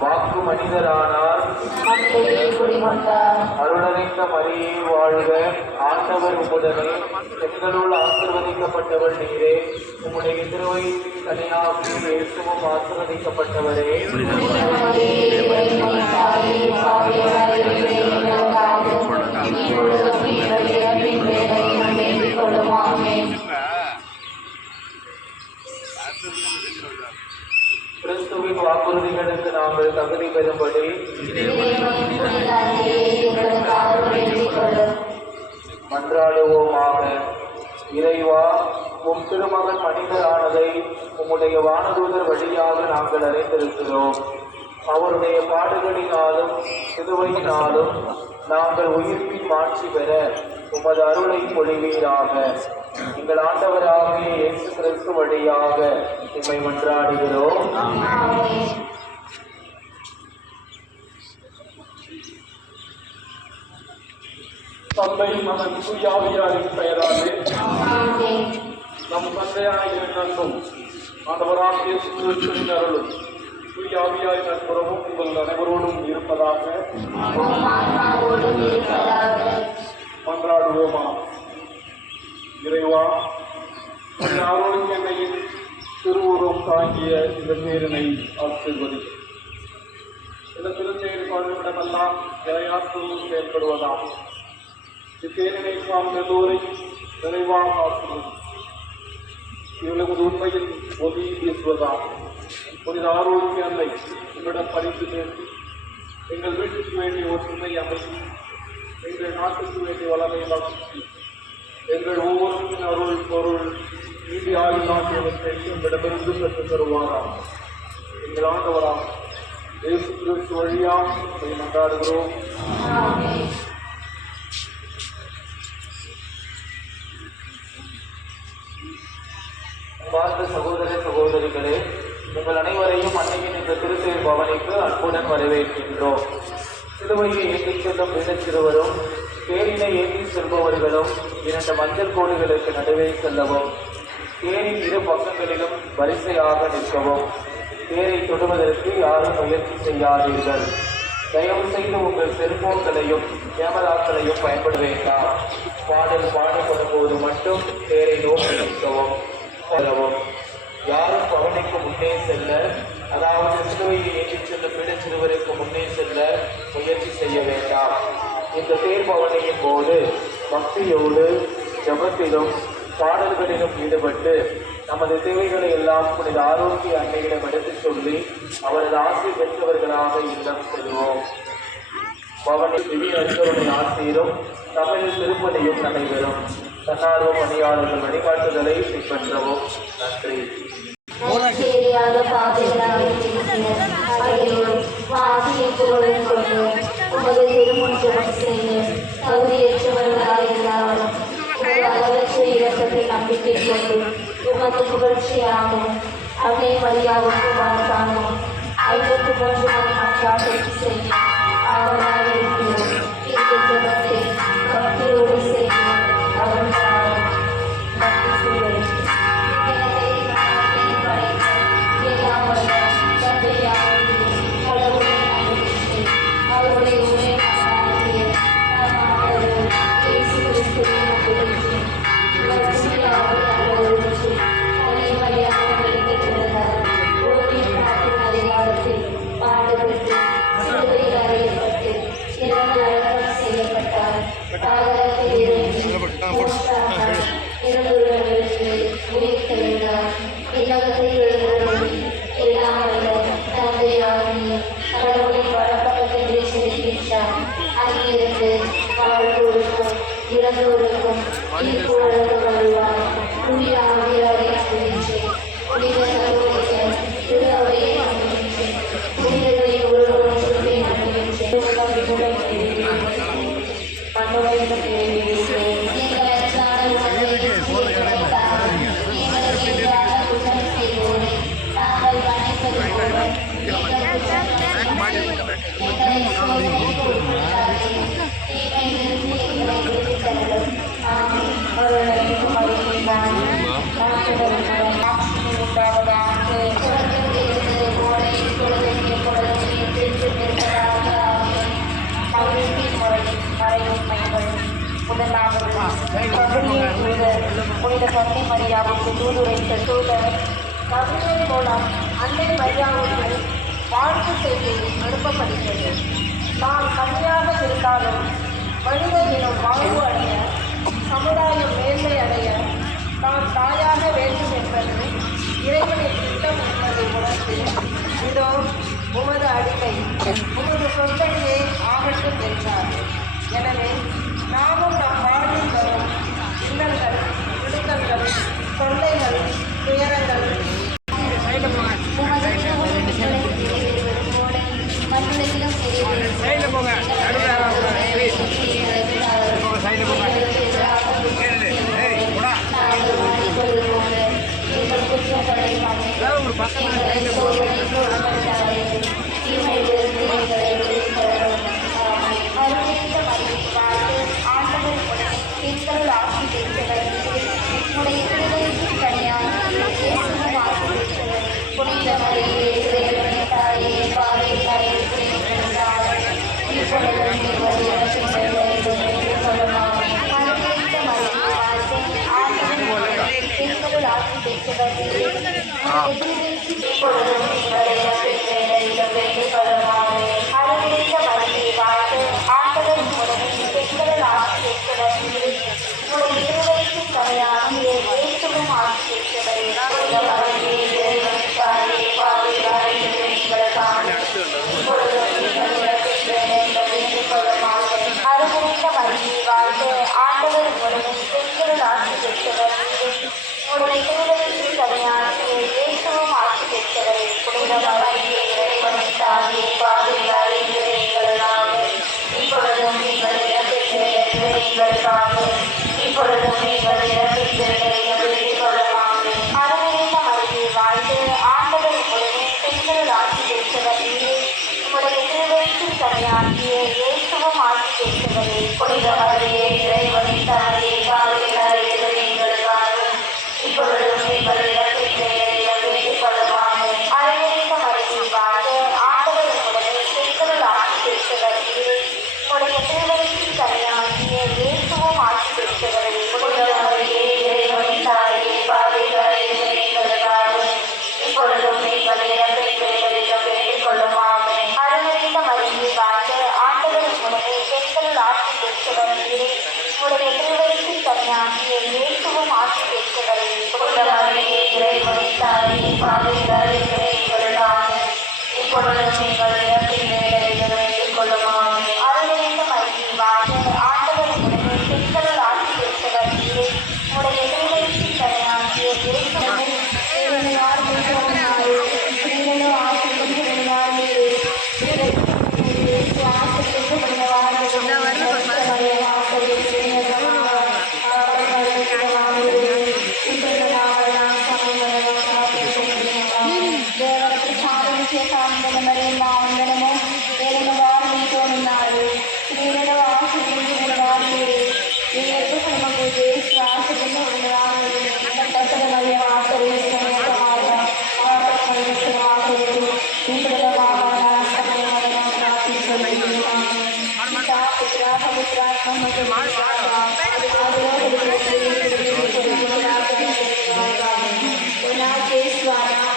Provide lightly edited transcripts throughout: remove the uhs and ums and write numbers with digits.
வாக்கு மனிதரானார், அருளறிந்த மரியே வாழ்க. ஆண்டவர் உம்முடனே, பெண்களுள் ஆசீர்வதிக்கப்பட்டவர் நீரே. உம்முடைய திருவயிற்றின் கனியாகிய இயேசுவும் ஆசீர்வதிக்கப்பட்டவரே. கிறிஸ்துவின் வாக்குறுதிகளுக்கு நாங்கள் தகுதி பெறும்படி மன்றாடுவோமாக. இறைவா, உம் திருமகன் மனிதரானதை உம்முடைய வானதூதர் வழியாக நாங்கள் அறிந்திருக்கிறோம். அவருடைய பாடுகளினாலும் சிலுவையினாலும் நாங்கள் உயிர்ப்பின் மாட்சி பெற உமது அருளை பொழிவீராக. எங்கள் ஆண்டவராகிய இயேசு கிறிஸ்து வழியாக உம்மை மன்றாடுகிறோம். தந்தை மகன் தூயாவியாரின் பெயராலே நம் தந்தையாகிய நன்றும் ஆண்டவராகிய இயேசு கிறிஸ்துவின் அருளும் தூயாவியாரின் நட்புறவும் உங்கள் அனைவரோடும் இருப்பதாக. மன்றாடுவோமா. இறைவா, ஆரோக்கியமையின் திருவுருவம் தாங்கிய இந்த பேரனை ஆசீர்வதி. இந்த திருச்செயல்பாடுகளிடமெல்லாம் இறையாற்றலும் செயல்படுவதால் இப்பேரனை காணும் எல்லோரையும் நிறைவாக ஆசீர்வதி. இவர்களது உண்மையில் ஒலி பேசுவதால் புனித ஆரோக்கிய அன்னை உங்களிடம் பரிசு பேசி எங்கள் வீட்டுக்கு வேண்டிய ஒற்றுமை அமைதி, எங்கள் நாட்டுக்கு வேண்டிய வளமை வளர்ச்சி, எங்கள் ஒவ்வொருவரின் அருள் பொருள் நீதி ஆயுள் ஆகியவற்றை எங்களிடமிருந்து பெற்றுத் தருவாராம். எங்கள் ஆண்டவராம் இயேசு கிறிஸ்து வழியாக இதை மன்றாடுகிறோம். பார்த்த சகோதர சகோதரிகளே, உங்கள் அனைவரையும் அன்னையின் இந்த திருத்தேர் பவனிக்கு அன்புடன் வரவேற்கின்றோம். சிலுவையை ஏற்றிச் செல்லும் வீடச்சிறுவரும் தேரினை ஏற்றி செல்பவர்களும் இரண்டு மஞ்சள் கோடுகளுக்கு நடுவே செல்லவும், தேரின் இரு பக்கங்களிலும் வரிசையாக நிற்கவும். தேரை தொடுவதற்கு யாரும் முயற்சி செய்யாதீர்கள். தயவு செய்து உங்கள் செல்போன்களையும் கேமராக்களையும் பயன்பட வேண்டாம். பாடல் பாடப்படும் போது மட்டும் தேரை நோக்கி நிற்கவும். யாரும் பவனிக்கு முன்னே செல்ல, அதாவது சிலுவையை ஏற்றிச் செல்லும் வீடச்சிறுவருக்கு முன்னே செல்ல முயற்சி செய்ய வேண்டாம். இந்த தேர்பவனியின் போது பக்தியோடு ஜபத்திலும் பாடல்களிலும் ஈடுபட்டு நமது தேவைகளை எல்லாம் புனித ஆரோக்கிய அன்னையிடம் எடுத்துச் சொல்லி அவரது ஆசை பெற்றவர்களாக இல்லம் செல்வோம். பவனி திடீர் அருகருணை ஆசையிலும் தமிழில் திருப்பதியும் நடைபெறும். தன்னார்வ பணியாளர்கள் வழிகாட்டுதலை பின்பற்றவும். நன்றி. நம்பிக்கை கொண்டு உமது புகழ்ச்சியாகவும் அன்னை மரியாவுக்கு வாழ்ந்தாலும் 53 மணி மன்றாட்டை செய்யும். அவராக இருக்கிறோம். இந்த ஜபத்தை பக்தியோடு செய்யும். அவர் செய்யப்பட்டார். உண்டாவதாக. தொடர்ந்து இருந்தது போல இப்பொழுதும் எப்பொழுதும் என்றென்றும் இருப்பதாக. மகிழ்ச்சி முறை மறைவுண்மைகள். முதலாவது, கபிலியர் தூதர் புனித கன்னி மரியாவுக்கு தூதுரைத்த தூதர் கபிலியர் மூலம் அன்னை மரியாவுக்கு வாழ்த்து செய்தி அனுப்பப்படுகிறது. நாம் கன்னியாக இருந்தாலும் மனித இனம் வாழ்வு அடைய, சமுதாயம் மேன்மை அடைய நாம் தாயாக வேண்டும் என்பது இறைவனின் திட்டம் என்பதை உணர்ந்து, இதோ உமது அடிமை உமது சொற்களிலே ஆகட்டும் என்றார். எனவே நாமும் நம் வாழ்வில் வரும் இன்னல்கள், இடுக்கண்கள், தொல்லைகள், துயரங்கள் உமது திருவுருவங்களை நிறைவேறுவது போல மண்ணுலகிலும்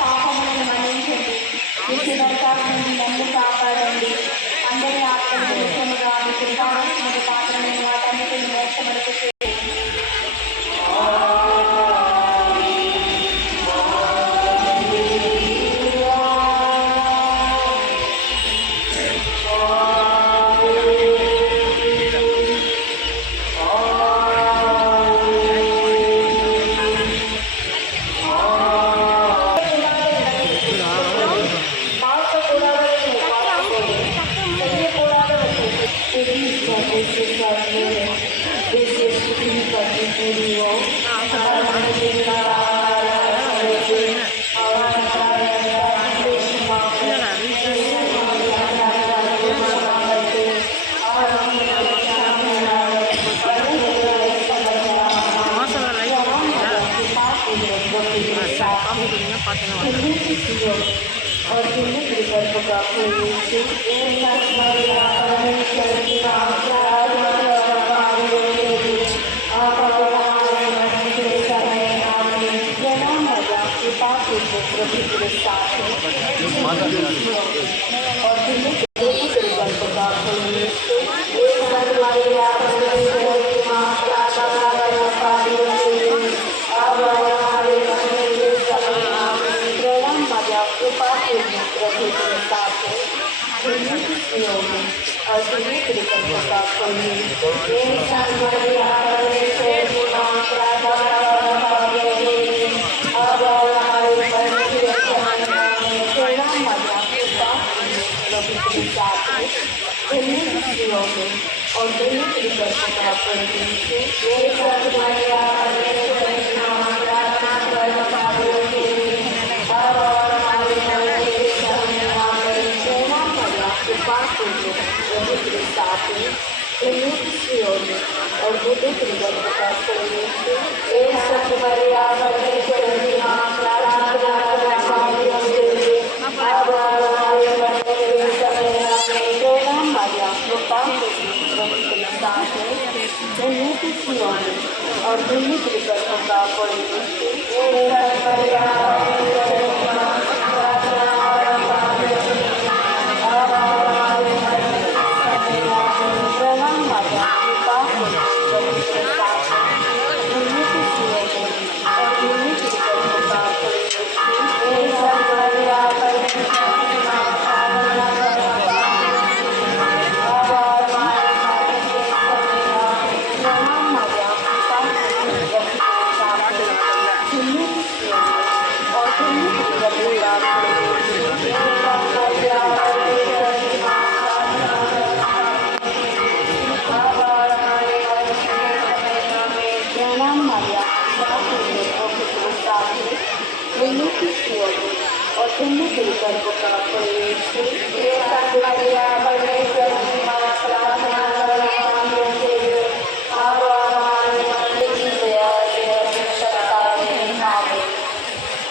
పాపములను మన్నించండి. और जिन्हें विकल्प का कोई और बुद्धि और दिल्ली विकल्प का और दिल्ली विकल्प का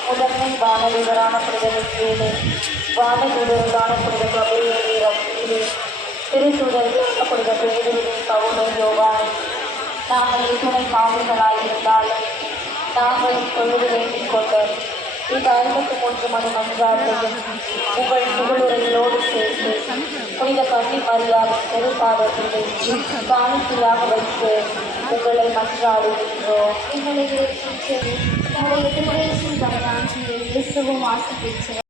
முதன்மை வானொலி காணப்படுகிறது வானொலி காணப்படுகிற திருச்சூழல் கேட்கப்படுகிற பவுலும் யோகானை நாங்கள் துணை பாவங்களாயிருந்தாலும் நாங்கள் தொழுது வேண்டிக் கொண்டு இந்த 53 மணி மன்றாட்டையும் உங்கள் புகழுரைகளோடு சேர்த்து புனித கன்னி மரியாதை பெரும்பாடத்திலே காணிக்கையாக வைத்து உங்களை மன்றாடுகின்றோம். எங்களை கிறிஸ்துவும் ஆசிரியர்